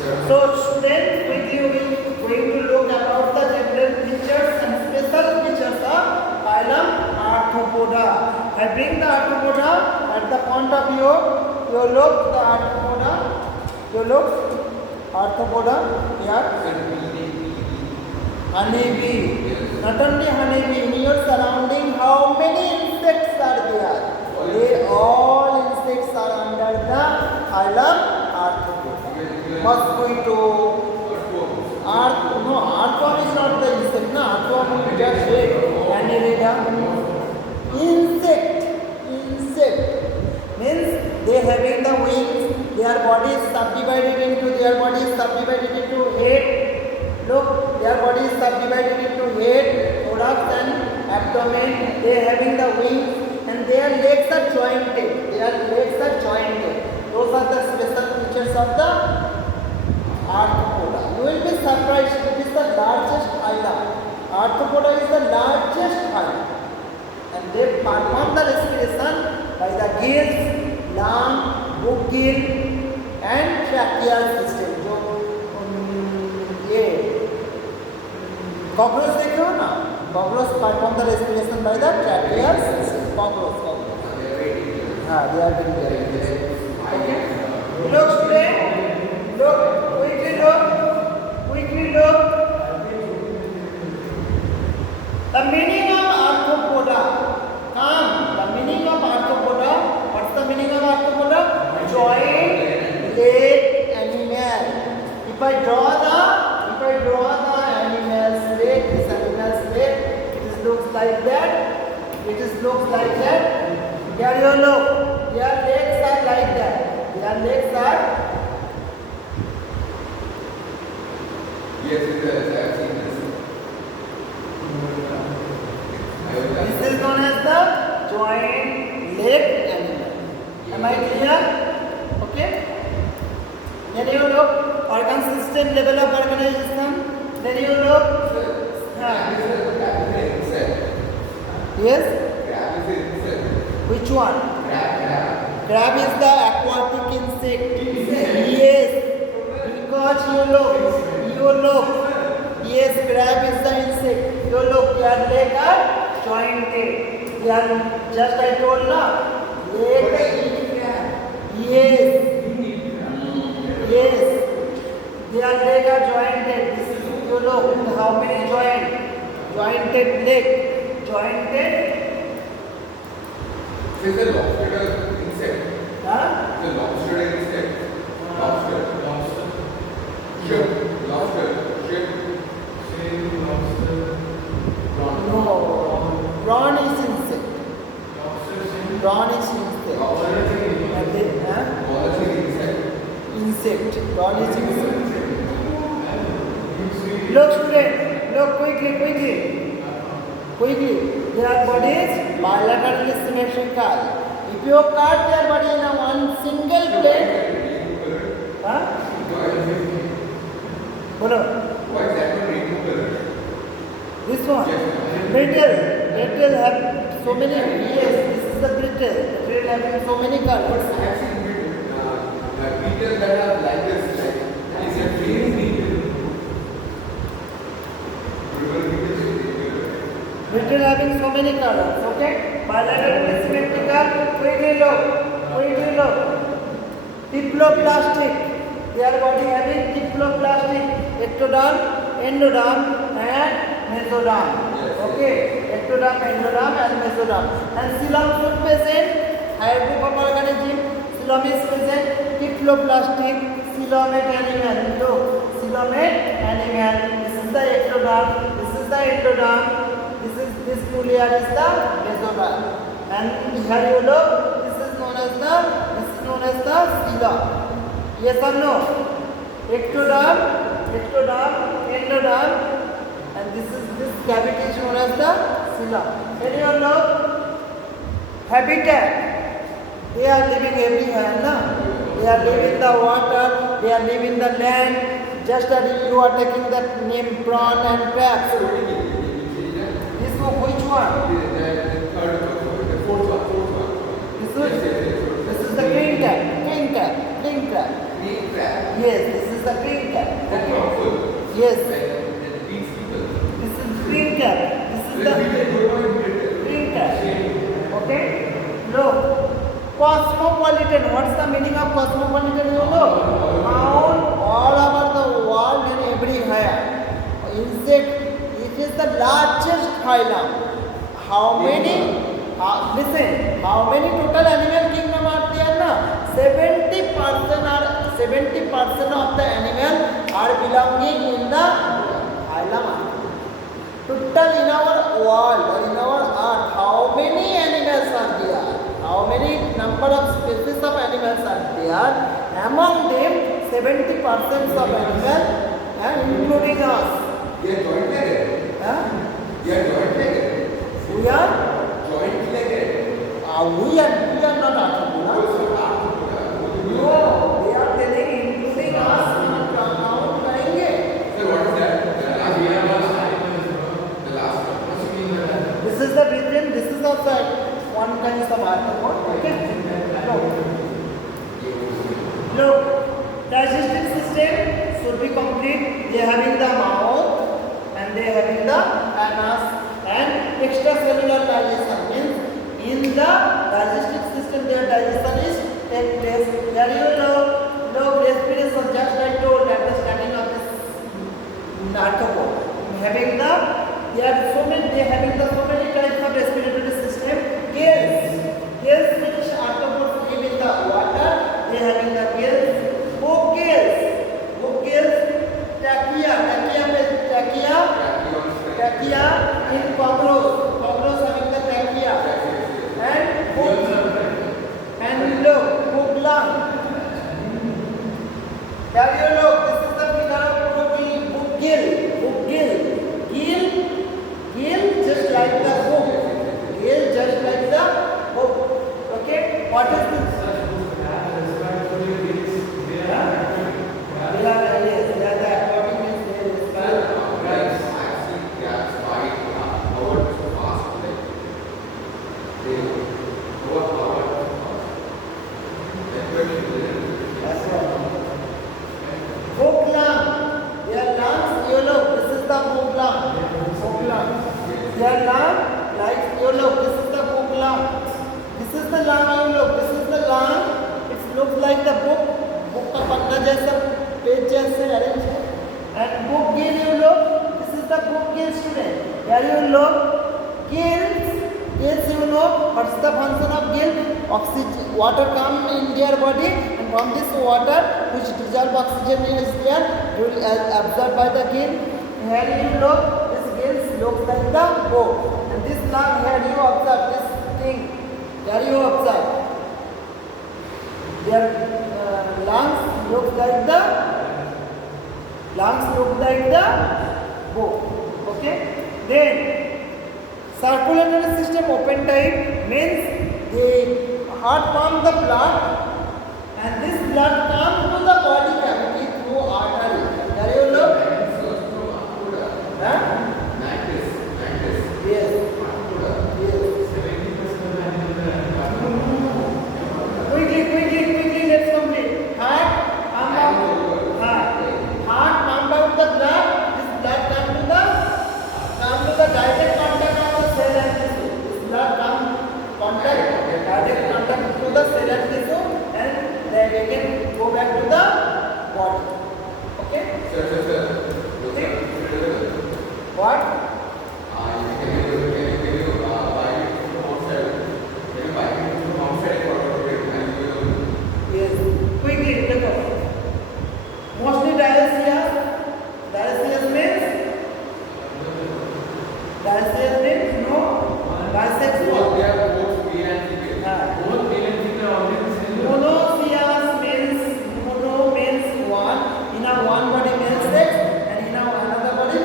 So students, quickly we are going to look about the general features and special features of phylum Arthropoda. I bring the Arthropoda at the front of you look the Arthropoda. You look Arthropoda here. Honeybee. Not only honeybee, in your surrounding, how many insects are there? They all insects are under the phylum Arthropoda. Mosquito. Earthworm is not the insect. No, earthworm is just Annelida. Insect means they having the wings. Their body is subdivided into 8. Look, their body is subdivided into 8 thorax and abdomen. They having the wings and their legs are jointed. Those are the special features of the Arthropoda. You will be surprised. It is the largest phylum. Arthropoda is the largest phylum, and they perform the respiration by the gills, lung, book gill, and tracheal system. Cockroach देखो ना, cockroach perform the respiration by the tracheal system. Cockroach. हाँ, they are very okay. Look student, quickly look. The meaning of Arthropoda. Come. The meaning of Arthropoda. What's the meaning of Arthropoda? Joint leg animal. If I draw the animal's leg, this animal's leg, it looks like that. Here you look. Their legs are like that. Yes, it is. I have seen this. This is known as the joint leg animal. Am I clear? Okay. Then you look organ system, level of organization. Then you look. Yes. Which one? Crab is the aquatic insect. Yes. Because you look. Yes, crab is the insect. You look, your leg are jointed. Just I told now. Yes. Their leg are jointed. This is, you look, how many jointed leg. This is a lobster insect. Huh? It's a lobster insect. Ship. No. Prawn is insect. And then, insect. Prawn is insect. Look student. Look quickly. Their body is bilaterally symmetrical. If you cut their body in a one single plate, Bolo. Why is that one rainbow color? This one. Brittle have so many. Yes, this is the brittle. Brittle having so many colors. I have seen beetles that are like this. Is it green? Brittle having so many colors. Okay. Bilateral symmetrical. Quickly look. Diploplastic. Their body having diploplastic. Ectoderm, endoderm, and mesoderm. Okay. Ectoderm, endoderm, and mesoderm. And xylem should present. Higher group of organism. Xylem is present. Diploplastic. Coelomate animal. Look. Coelomate animal. This is the ectoderm. This is the endoderm. This two layer is the mesoderm. And here you look. This is known as the xylem. Yes or no? Ectoderm, endoderm, and this cavity is known as the xylem. Then you look, habitat. They are living everywhere, no? They are living in the water, they are living in the land. Just as you are taking the name prawn and crab. This one, which one? The fourth one. This is the king crab. King crab. Yes, this is is the green cap. That's harmful. Yes. That beats people. This is green cap. This is the green cap. Okay. Look. Cosmopolitan. What's the meaning of cosmopolitan? You know? Found all over the world and everywhere. Insect. It is the largest phylum. How many? Listen. How many total animal kingdom are there now? 70% of the animal are belonging in the phylum. Total in our world or in our earth, how many animals are there? How many number of species of animals are there? Among them, 70% of animals, including us. We are joint-legged. Huh? We are joint-legged. We are Joint-legged. we are not Arthropoda. No, they are telling including us. Count करेंगे. So what is that? The last one. What you mean by that? This is the region. This is also one kind of arthropod. Okay. Look, digestive system should be complete. They are having the mouth and they are having the anus and extracellular digestion means in the digestive system their digestion is take place. There you know respiration just I told at the starting of this arthropod. Having the they having the so many types of respiratory system. Gills which arthropods live in the water. They having the gills. Hook gills. Trachea in cockroach having the trachea and hook lung. There you look. This is the figure of hook gill just like the hook. Gill just like the hook. Okay. What is this? Their lung, like you look, this is the book lung. This is the lung, you look, this is the lung. It looks like the book का पन्ना जैसा page जैसे arrange है. And book gill, you look, this is the book gill student. Here you look, gills, you know, what's the function of gill? Oxygen, water come in their body, and from this water, which dissolved oxygen is there, will absorbed by the gill. Here you look. Looks like the book. And this lung here you observe this thing. Here you observe. Their lungs look like the book. Okay. Then circulatory system open type means the heart pump the blood, and this blood comes to the body cavity through artery. Here you look. Huh? Yes. Quickly, let's complete. Heart pump out the blood. This blood come to the direct contact of the cell and tissue. This blood direct contact to the cell and tissue, and then we can go back to the body. Okay? Sir. What? Yes. Quickly, look up. Mostly diaceous means no bisexual. Mono means one. In a one body male sex and in another body.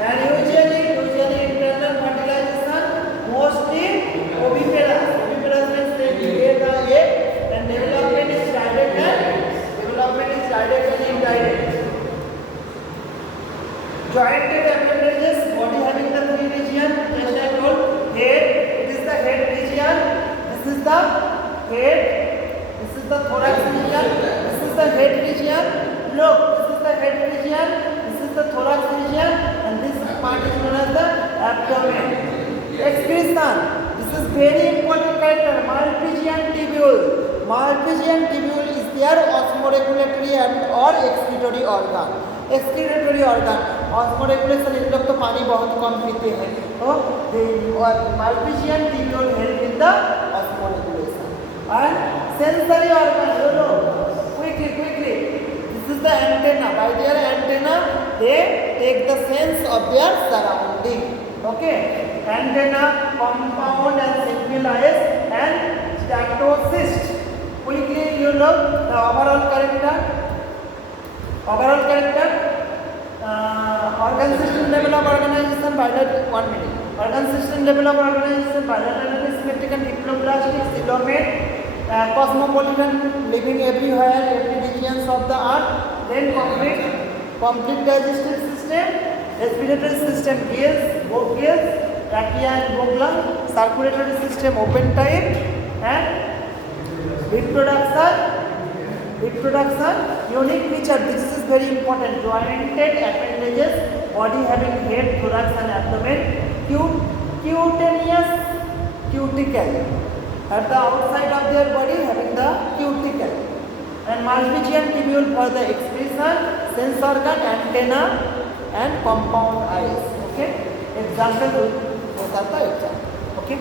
And usually internal fertilization mostly oviparous. Oviparous means they lay the egg, and development is direct and indirect. Jointed appendages, body having the three regions, just I told, head, it is the head region, this is the head, is the thorax region. This is the head region. Look, this is the head region. This is the thorax region, and this part is known as the abdomen. Excretion. This is very important character. Malpighian tubule. Malpighian tubule is their osmoregulatory and or excretory organ. Excretory organ. Osmoregulation इन लोग तो पानी बहुत कम पीते हैं, तो Malpighian tubule help in the osmoregulation. And sensory organ, you know, quickly. This is the antenna. By their antenna, they take the sense of their surrounding. Okay, antenna, compound and signalize and statocyst. Quickly, you know the overall character. Organ system level of organization bilateral. 1 minute. Organ system level of organization bilateral, symmetric and diploplastic, coelomate, cosmopolitan, living everywhere, every regions of the earth. Then complete digestive system, respiratory system, gills, both gills, trachea and bronchi, circulatory system open type, and reproduction, unique feature. This is very important. Jointed appendages, body having head, thorax and abdomen, cutaneous cuticle. At the outside of their body having the cuticle. And Malpighian tubule for the excretion, sense organ, antenna and compound eyes. Okay. Example, those are the example. Okay.